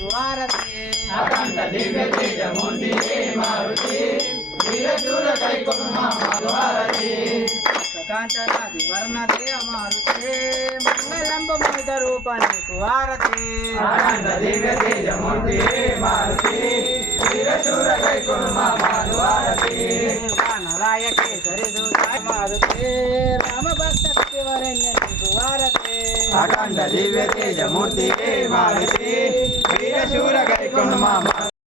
నీకు హారతి అఖండ దివ్య తేజమూర్తి మారుతి వీరశూర కైకొనుమ మారుతి కాంచనాది వర్ణదే మారుతే మంగళంబ మోద రూప నీకు హారతి అఖండ దివ్య తేజమూర్తి మారుతి వీరశూర కైకొనుమ మారుతి వానరాయ కేసరి దూతాయ మారుతే రామ భక్త శివరణ్య నీకు హారతి అఖండ దివ్య తేజమూర్తి మారుతి వీరశూర కైకొనుమ